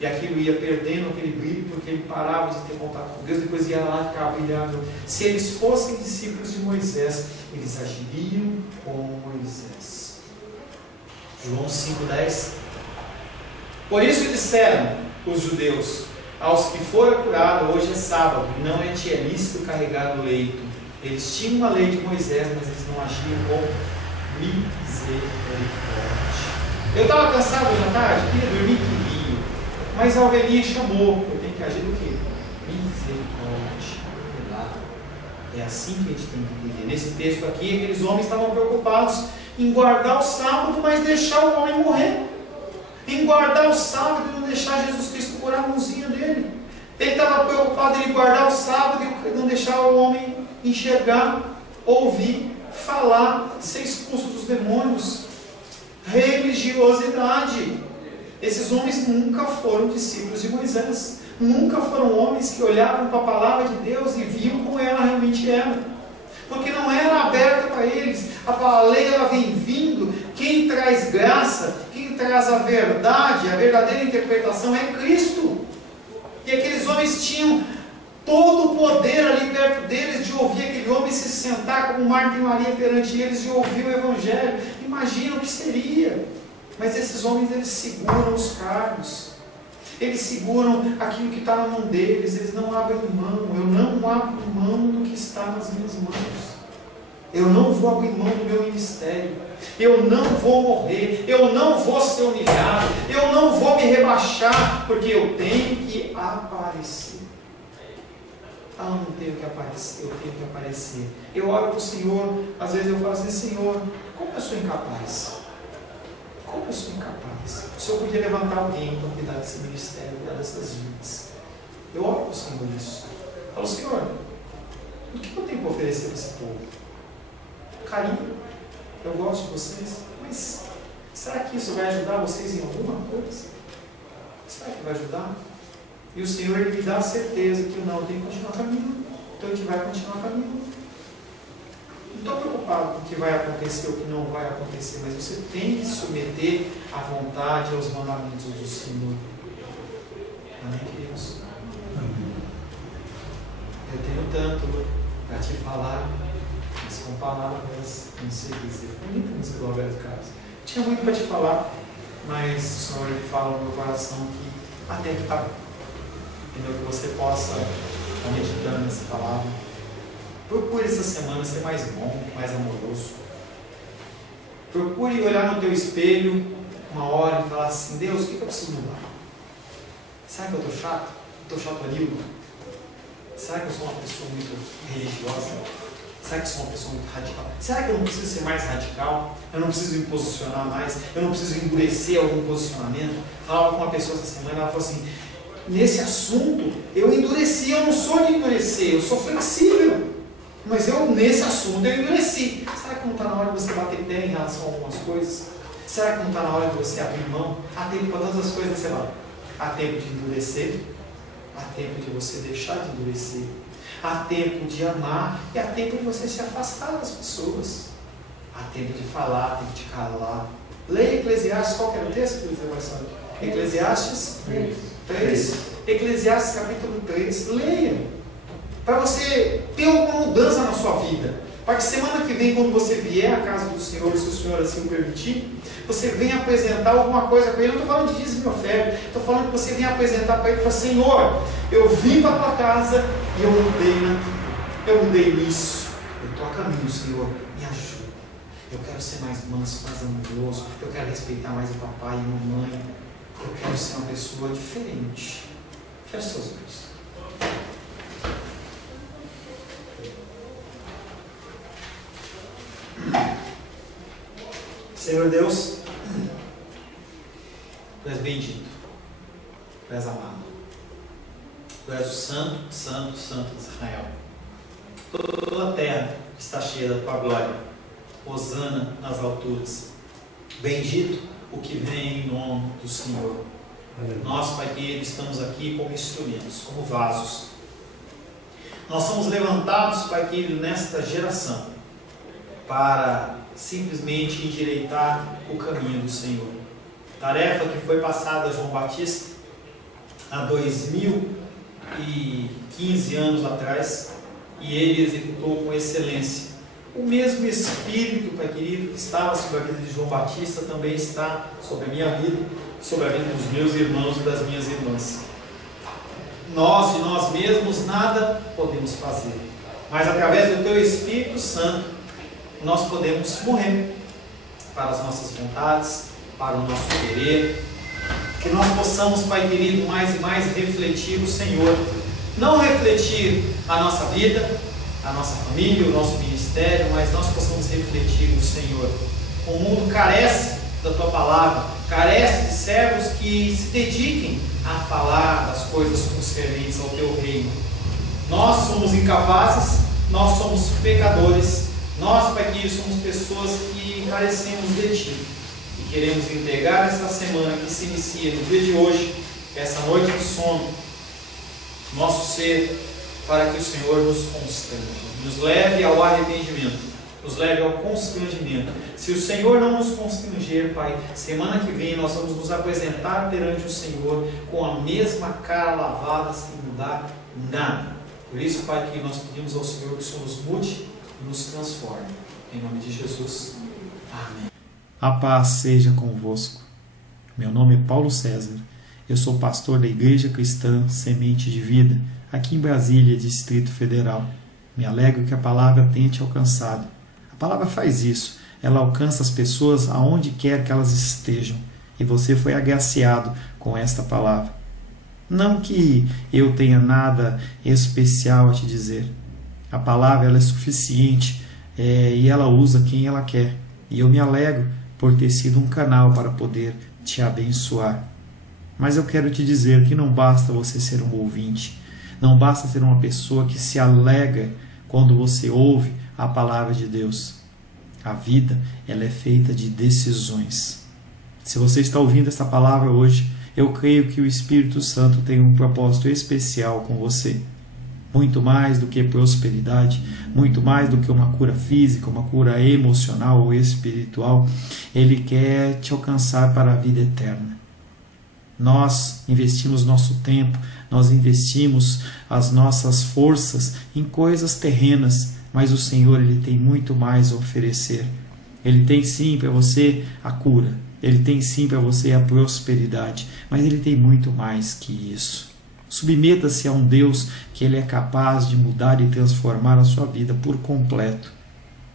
e aquilo ia perdendo aquele brilho, porque ele parava de ter contato com Deus, depois ia lá e ficava brilhando. Se eles fossem discípulos de Moisés, eles agiriam como Moisés. João 5,10: Por isso disseram os judeus aos que foram curados: hoje é sábado, não é te é lícito carregar o leito. Eles tinham uma lei de Moisés, mas eles não agiam com misericórdia. Eu estava cansado hoje à tarde, queria dormir, mas a ovelhinha chamou. Eu tenho que agir do quê? Misericórdia. É assim que a gente tem que entender. Nesse texto aqui, aqueles homens estavam preocupados em guardar o sábado, mas deixar o homem morrer. Em guardar o sábado e não deixar Jesus Cristo curar a mãozinha dele. Ele estava preocupado em guardar o sábado e não deixar o homem enxergar, ouvir, falar, ser expulso dos demônios. Religiosidade. Esses homens nunca foram discípulos de Moisés. Nunca foram homens que olhavam para a palavra de Deus e viam como ela realmente era. Porque não era aberta para eles. A lei ela vem vindo. Quem traz graça, quem traz a verdade, a verdadeira interpretação é Cristo. E aqueles homens tinham todo o poder ali perto deles de ouvir aquele homem se sentar como Marta e Maria perante eles e ouvir o Evangelho. Imagina o que seria. Mas esses homens, eles seguram os cargos. Eles seguram aquilo que está na mão deles. Eles não abrem mão. Eu não abro mão do que está nas minhas mãos. Eu não vou abrir mão do meu ministério. Eu não vou morrer. Eu não vou ser humilhado. Eu não vou me rebaixar. Porque eu tenho que aparecer. Ah, eu não tenho que aparecer. Eu tenho que aparecer. Eu oro para o Senhor. Às vezes eu falo assim: Senhor, como eu sou incapaz? Como eu sou incapaz? O Senhor podia levantar alguém para cuidar desse ministério, cuidar dessas vidas. Eu oro para o Senhor isso. Eu falo: Senhor, o que eu tenho para oferecer para esse povo? Carinho. Eu gosto de vocês. Mas será que isso vai ajudar vocês em alguma coisa? Será que vai ajudar? E o Senhor, Ele me dá a certeza que eu tenho que continuar caminhando. Então a gente vai continuar caminhando. Não estou preocupado com o que vai acontecer ou o que não vai acontecer, mas você tem que submeter à vontade, aos mandamentos do Senhor. Amém, queridos? Eu tenho tanto para te falar, mas com palavras não sei dizer. Bonita música do Roberto Carlos. Tinha muito para te falar, mas o Senhor fala no meu coração que até que está bom. Entendeu? Que você possa estar meditando nessa palavra. Procure essa semana ser mais bom, mais amoroso. Procure olhar no teu espelho uma hora e falar assim: Deus, o que eu preciso mudar? Será que eu estou chato? Estou chato? Será que eu sou uma pessoa muito religiosa? Será que eu sou uma pessoa muito radical? Será que eu não preciso ser mais radical? Eu não preciso me posicionar mais? Eu não preciso endurecer algum posicionamento? Falava com uma pessoa essa semana, ela falou assim: nesse assunto eu endureci, eu não sou de endurecer, eu sou flexível. Mas nesse assunto eu endureci. Será que não está na hora de você bater pé em relação a algumas coisas? Será que não está na hora de você abrir mão? Há tempo para todas as coisas, você vai. Há tempo de endurecer, há tempo de você deixar de endurecer, há tempo de amar e há tempo de você se afastar das pessoas. Há tempo de falar, há tempo de calar. Leia Eclesiastes. Qual que era o texto que você vai saber? Eclesiastes 3. Eclesiastes capítulo 3. Leia. Para você ter alguma mudança na sua vida. Para que semana que vem, quando você vier à casa do Senhor, se o Senhor assim o permitir, você venha apresentar alguma coisa para Ele. Eu não estou falando de dízimo e oferta. Estou falando que você venha apresentar para Ele e falar: Senhor, eu vim para a tua casa e eu mudei naquilo. Eu mudei nisso. Eu estou a caminho, Senhor. Me ajuda. Eu quero ser mais manso, mais amoroso. Eu quero respeitar mais o papai e a mamãe. Eu quero ser uma pessoa diferente. Feche seus olhos. Senhor Deus, Tu és bendito, Tu és amado, Tu és o Santo, Santo, Santo de Israel. Toda a terra está cheia da Tua glória. Hosana nas alturas. Bendito o que vem em nome do Senhor. Nós, Pai querido, estamos aqui como instrumentos, como vasos. Nós somos levantados, Pai querido, nesta geração para simplesmente endireitar o caminho do Senhor. Tarefa que foi passada a João Batista há 2015 anos atrás, e ele executou com excelência. O mesmo Espírito, Pai querido, que estava sobre a vida de João Batista também está sobre a minha vida, sobre a vida dos meus irmãos e das minhas irmãs. Nós, de nós mesmos, nada podemos fazer, mas através do Teu Espírito Santo nós podemos morrer para as nossas vontades, para o nosso querer, que nós possamos, Pai querido, mais e mais refletir o Senhor, não refletir a nossa vida, a nossa família, o nosso ministério, mas nós possamos refletir o Senhor, O mundo carece da tua palavra, carece de servos que se dediquem a falar das coisas concernentes ao teu reino. Nós somos incapazes, nós somos pecadores, nós, Pai querido, somos pessoas que carecemos de Ti. E queremos entregar esta semana que se inicia no dia de hoje, essa noite de sono, nosso ser, para que o Senhor nos constrange, nos leve ao arrependimento, nos leve ao constrangimento. Se o Senhor não nos constranger, Pai, semana que vem nós vamos nos apresentar perante o Senhor com a mesma cara lavada, sem mudar nada. Por isso, Pai, que nós pedimos ao Senhor que o Senhor nos mude e nos transforme. Em nome de Jesus. Amém. A paz seja convosco. Meu nome é Paulo César. Eu sou pastor da Igreja Cristã Semente de Vida, aqui em Brasília, Distrito Federal. Me alegro que a palavra tenha te alcançado. A palavra faz isso. Ela alcança as pessoas aonde quer que elas estejam. E você foi agraciado com esta palavra. Não que eu tenha nada especial a te dizer. A palavra ela é suficiente e ela usa quem ela quer. E eu me alegro por ter sido um canal para poder te abençoar. Mas eu quero te dizer que não basta você ser um ouvinte. Não basta ser uma pessoa que se alegra quando você ouve a palavra de Deus. A vida ela é feita de decisões. Se você está ouvindo esta palavra hoje, eu creio que o Espírito Santo tem um propósito especial com você. Muito mais do que prosperidade, muito mais do que uma cura física, uma cura emocional ou espiritual, Ele quer te alcançar para a vida eterna. Nós investimos nosso tempo, nós investimos as nossas forças em coisas terrenas, mas o Senhor Ele tem muito mais a oferecer. Ele tem sim para você a cura, Ele tem sim para você a prosperidade, mas Ele tem muito mais que isso. Submeta-se a um Deus que Ele é capaz de mudar e transformar a sua vida por completo.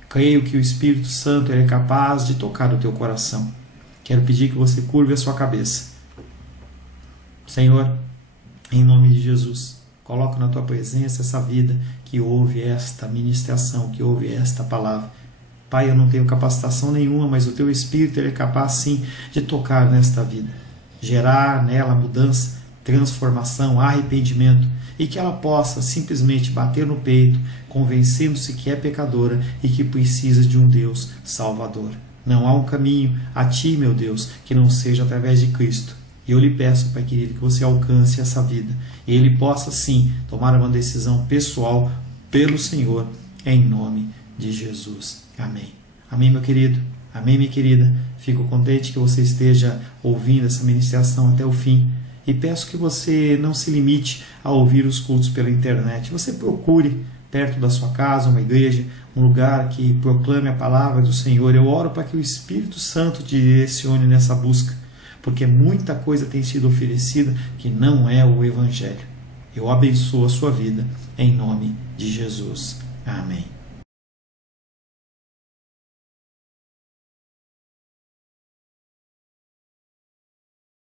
Creio que o Espírito Santo Ele é capaz de tocar o teu coração. Quero pedir que você curve a sua cabeça. Senhor, em nome de Jesus, coloco na Tua presença essa vida que ouve esta ministração, que ouve esta palavra. Pai, eu não tenho capacitação nenhuma, mas o Teu Espírito Ele é capaz sim de tocar nesta vida, gerar nela mudança, transformação, arrependimento, e que ela possa simplesmente bater no peito, convencendo-se que é pecadora e que precisa de um Deus salvador. Não há um caminho a Ti, meu Deus, que não seja através de Cristo. E eu lhe peço, Pai querido, que você alcance essa vida e ele possa sim tomar uma decisão pessoal pelo Senhor, em nome de Jesus. Amém. Amém, meu querido. Amém, minha querida. Fico contente que você esteja ouvindo essa ministração até o fim. E peço que você não se limite a ouvir os cultos pela internet. Você procure perto da sua casa uma igreja, um lugar que proclame a palavra do Senhor. Eu oro para que o Espírito Santo te direcione nessa busca, porque muita coisa tem sido oferecida que não é o Evangelho. Eu abençoo a sua vida em nome de Jesus. Amém.